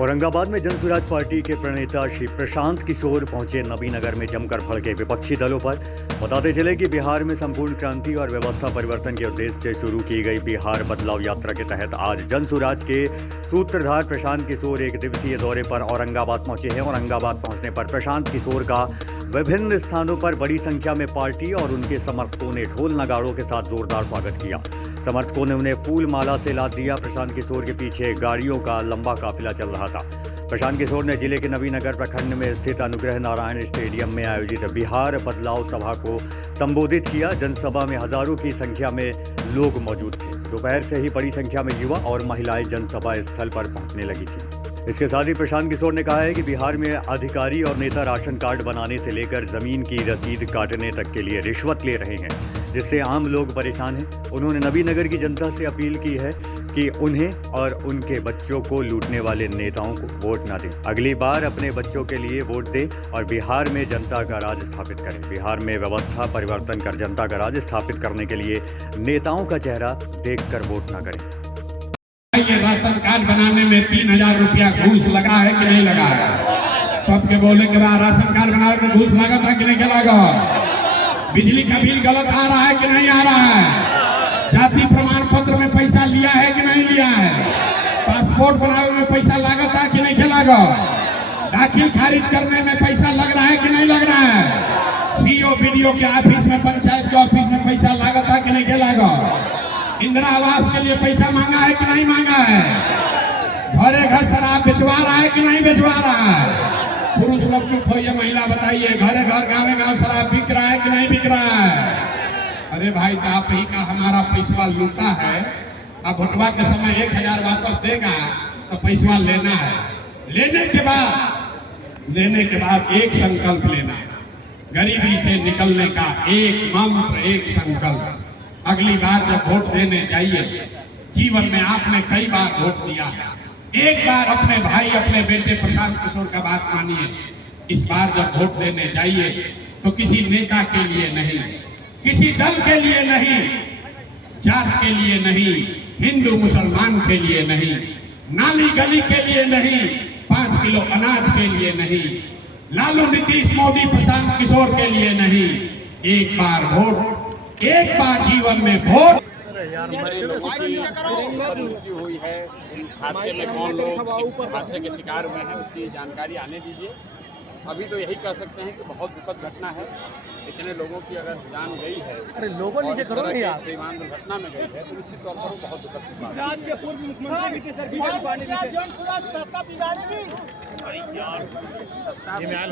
औरंगाबाद में जनसुराज पार्टी के प्रणेता श्री प्रशांत किशोर पहुंचे नबीनगर में जमकर भड़के विपक्षी दलों पर। बताते चले कि बिहार में संपूर्ण क्रांति और व्यवस्था परिवर्तन के उद्देश्य से शुरू की गई बिहार बदलाव यात्रा के तहत आज जनसुराज के सूत्रधार प्रशांत किशोर एक दिवसीय दौरे पर औरंगाबाद पहुंचे हैं। औरंगाबाद पहुंचने पर प्रशांत किशोर का विभिन्न स्थानों पर बड़ी संख्या में पार्टी और उनके समर्थकों ने ढोल नगाड़ों के साथ जोरदार स्वागत किया। समर्थकों ने उन्हें फूल माला से लाद दिया। प्रशांत किशोर के पीछे गाड़ियों का लंबा काफिला चल रहा था। प्रशांत किशोर ने जिले के नबीनगर प्रखंड में स्थित अनुग्रह नारायण स्टेडियम में आयोजित बिहार बदलाव सभा को संबोधित किया। जनसभा में हजारों की संख्या में लोग मौजूद थे। दोपहर से ही बड़ी संख्या में युवा और महिलाएं जनसभा स्थल पर पहुंचने लगी थी। इसके साथ ही प्रशांत किशोर ने कहा है कि बिहार में अधिकारी और नेता राशन कार्ड बनाने से लेकर जमीन की रसीद काटने तक के लिए रिश्वत ले रहे हैं, जिससे आम लोग परेशान हैं। उन्होंने नबीनगर की जनता से अपील की है कि उन्हें और उनके बच्चों को लूटने वाले नेताओं को वोट न दें। अगली बार अपने बच्चों के लिए वोट दें और बिहार में जनता का राज स्थापित करें। बिहार में व्यवस्था परिवर्तन कर जनता का राज स्थापित करने के लिए नेताओं का चेहरा देखकर वोट न करें। ये राशन कार्ड बनाने में 3000 रुपया घूस लगा है कि नहीं लगा है? सबके बोले के बाद राशन कार्ड बनाने में घूस लगा था कि नहीं लगा? बिजली का बिल गलत आ रहा है कि नहीं आ रहा है? जाति प्रमाण पत्र में पैसा लिया है कि नहीं लिया है? पासपोर्ट बनाने में पैसा लगा था कि नहीं लगा? दाखिल खारिज करने में पैसा लग रहा है कि नहीं लग रहा है? सीओ बीडीओ के ऑफिस में, पंचायत के ऑफिस में पैसा लगा था कि नहीं लगा? इंदिरा आवास के लिए पैसा मांगा है कि नहीं मांगा है? घरे घर शराब बेचवा रहा है कि नहीं बेचवा रहा है? पुरुष लोग चुप होइए, महिला बताइए, घरे घर गाँव गाँव शराब बिक रहा है कि नहीं बिक रहा है? अरे भाई, तो आप ही का हमारा पैसा लूटा है। अब भोटवा के समय 1000 वापस देगा तो पैसा लेना है। लेने के बाद एक संकल्प लेना है, गरीबी से निकलने का एक मंत्र, एक संकल्प। अगली बार जब वोट देने जाइए, जीवन में आपने कई बार वोट दिया है, एक बार अपने भाई अपने बेटे प्रशांत किशोर का बात मानिए। इस बार जब वोट देने जाइए तो किसी नेता के लिए नहीं, किसी दल के लिए नहीं, जात के लिए नहीं, हिंदू मुसलमान के लिए नहीं, नाली गली के लिए नहीं, 5 किलो अनाज के लिए नहीं, लालू नीतीश मोदी प्रशांत किशोर के लिए नहीं। एक बार वोट, एक बार जीवन में वोट। हमारे लोगों की मृत्यु हुई है, इन हादसे में कौन लोग हादसे के शिकार हुए हैं उसकी जानकारी आने दीजिए। अभी तो यही कह सकते हैं कि बहुत दुखद घटना है। इतने लोगों की अगर जान गई है, अरे लोगों नीचे करो नहीं यार, विमान दुर्घटना में गई है, तो निश्चित तौर पर बहुत दुखद बात है। राज्य के पूर्व मुख्यमंत्री भी सर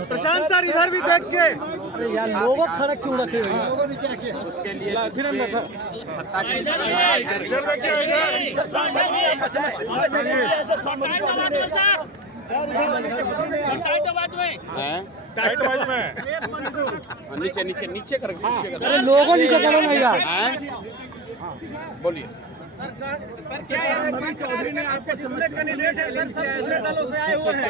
प्रशांत सर इधर भी देख के, अरे यार लोगों खड़ा क्यों रखे हुए हैं? उसके लिए सत्ता की नीचे नीचे कर, अरे लोगों नीचे करो नहीं यार। बोलिए सर, क्या है चौधरी ने आपके समझ कैंडिडेट है, दूसरे दलों से आए हुए हैं,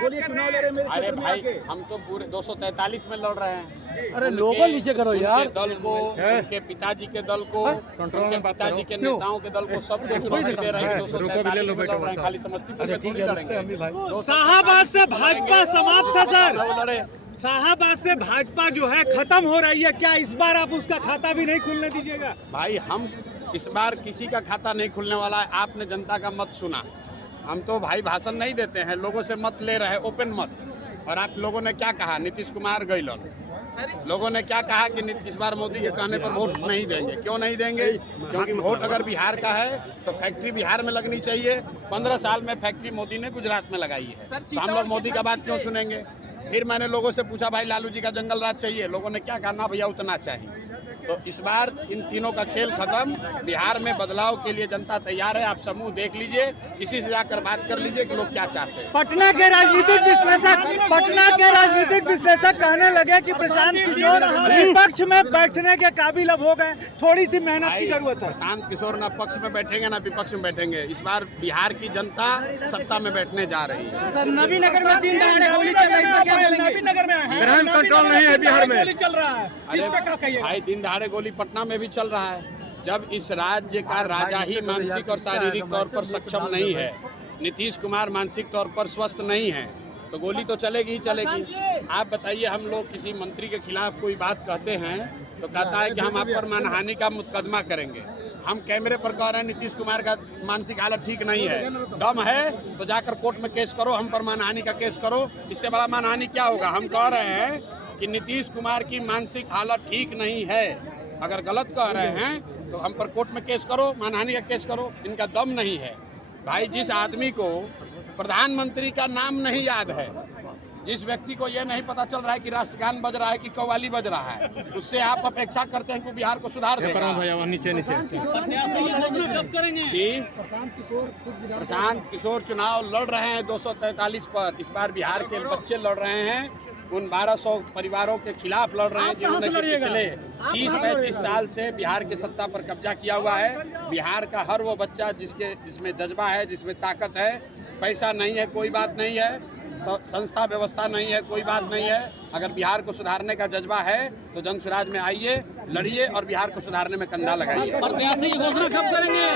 बोलिए चुनाव लड़ रहे हैं। अरे भाई, हम तो पूरे 243 में लड़ रहे हैं। अरे लोगों नीचे करो यार। दल को, उनके पिताजी के दल को, उनके पिताजी के नेताओं के दल को, सबको चुनौती दे रहे हैं। 243 में लड़ रहे हैं, खाली समस्तीपुर में थोड़ी लड़ेंगे। शाहबाद से भाजपा समाप्त है सर, शाहबाद से भाजपा जो है खत्म हो रही है। क्या इस बार आप उसका खाता भी नहीं खुलने दीजिएगा? भाई, हम इस बार किसी का खाता नहीं खुलने वाला है। आपने जनता का मत सुना। हम तो भाई भाषण नहीं देते हैं, लोगों से मत ले रहे, ओपन मत। और आप लोगों ने क्या कहा, नीतीश कुमार गइलन, लोगों ने क्या कहा कि इस बार मोदी के कहने पर वोट नहीं देंगे। क्यों नहीं देंगे? क्योंकि वोट अगर बिहार का है तो फैक्ट्री बिहार में लगनी चाहिए। 15 साल में फैक्ट्री मोदी ने गुजरात में लगाई है, तो हम लोग मोदी का बात क्यों सुनेंगे? फिर मैंने लोगों से पूछा, भाई लालू जी का जंगल राज चाहिए? लोगों ने क्या कहा, ना भैया उतना चाहिए। तो इस बार इन तीनों का खेल खत्म। बिहार में बदलाव के लिए जनता तैयार है। आप समूह देख लीजिए, किसी से जाकर बात कर लीजिए कि लोग क्या चाहते हैं। पटना के राजनीतिक विश्लेषक कहने लगे कि प्रशांत किशोर विपक्ष में बैठने के काबिल अब हो गए, थोड़ी सी मेहनत की जरूरत है। प्रशांत किशोर ना पक्ष में बैठेंगे ना विपक्ष में बैठेंगे। इस बार बिहार की जनता सत्ता में बैठने जा रही है। सर, नबीनगर में 3 दहाड़े गोली चल रही है, क्या बोलेंगे? नबीनगर में ग्रहण कंट्रोल नहीं है, बिहार में गोली चल रहा है। भाई, दिन दहाड़े गोली पटना में भी चल रहा है। जब इस राज्य का राजा ही मानसिक और शारीरिक तौर पर सक्षम नहीं है, नीतीश कुमार मानसिक तौर पर स्वस्थ नहीं है तो गोली तो चलेगी ही चलेगी। आप बताइए, हम लोग किसी मंत्री के खिलाफ कोई बात कहते हैं तो कहता है कि हम आप पर मानहानि का मुकदमा करेंगे। हम कैमरे पर कह रहे हैं नीतीश कुमार का मानसिक हालत ठीक नहीं है, दम है तो जाकर कोर्ट में केस करो, हम पर मानहानि का केस करो। इससे बड़ा मानहानि क्या होगा? हम कह रहे हैं कि नीतीश कुमार की मानसिक हालत ठीक नहीं है। अगर गलत कह रहे हैं तो हम पर कोर्ट में केस करो, मानहानि का केस करो। इनका दम नहीं है भाई। जिस आदमी को प्रधानमंत्री का नाम नहीं याद है, जिस व्यक्ति को यह नहीं पता चल रहा है कि राष्ट्रगान बज रहा है कि कव्वाली बज रहा है, उससे आप अपेक्षा करते हैं कि बिहार को सुधार देगा। जी, प्रशांत किशोर चुनाव लड़ रहे हैं 243 पर। इस बार बिहार के बच्चे लड़ रहे हैं, उन 1200 परिवारों के खिलाफ लड़ रहे हैं जिन्होंने पिछले 30-35 साल से बिहार की सत्ता पर कब्जा किया हुआ है। बिहार का हर वो बच्चा जिसमें जज्बा है, जिसमें ताकत है। पैसा नहीं है कोई बात नहीं है, संस्था व्यवस्था नहीं है कोई बात नहीं है। अगर बिहार को सुधारने का जज्बा है तो जन स्वराज में आइए, लड़िए और बिहार को सुधारने में कंधा लगाइए। प्रत्याशी की घोषणा कब करेंगे?